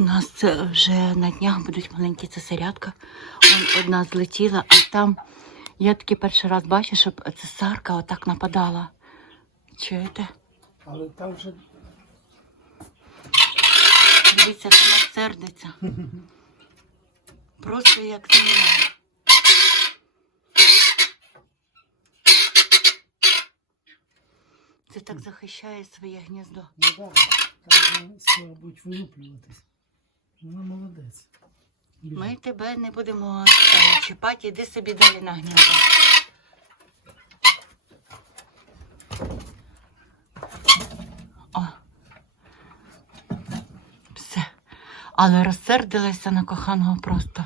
У нас вже на днях будуть маленькі цесарятка. Вон одна злетіла, а там я таки перший раз бачу, щоб цесарка отак нападала. Чуєте? Але там вже Дивіться, вона сердиться. Просто як змія. Це так захищає своє гніздо. ну да, там будуть вилуплюватись. Вона молодець. Ми тебе не будемо чіпати, іди собі далі на гніздо. О. Все. Але розсердилася на коханого просто.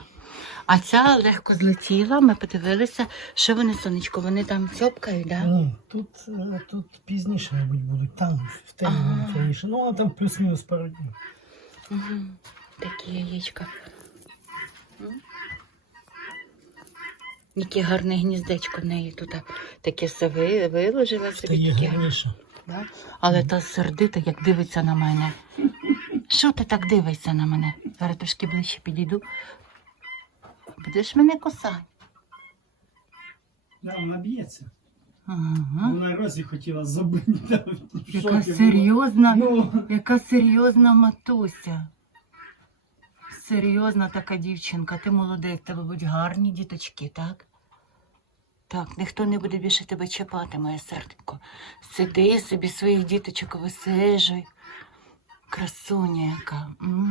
А ця легко злетіла, ми подивилися, що вони, сонечко, вони там цьопкають, да? Ні, тут, е, тут пізніше, мабуть, будуть, там в темі Ага. раніше. Ну, а там плюс-мінус пару днів. Угу. Такі яєчка. Яке гарне гніздечко в неї тут. Таке все виложила собі. Таке. гарніше. Да? Але та сердита, як дивиться на мене. Що ти так дивишся на мене? Зараз трошки ближче підійду. Будеш мене кусати? Да, вона б'ється. Ага. Вона Розі хотіла забити. Яка серйозна, Ну, яка серйозна матуся. Серйозна така дівчинка, ти молодець, тебе будуть гарні діточки, так? Так, ніхто не буде більше тебе чіпати, моє серденько. Сиди собі своїх діточок висижуй. Красуня яка. м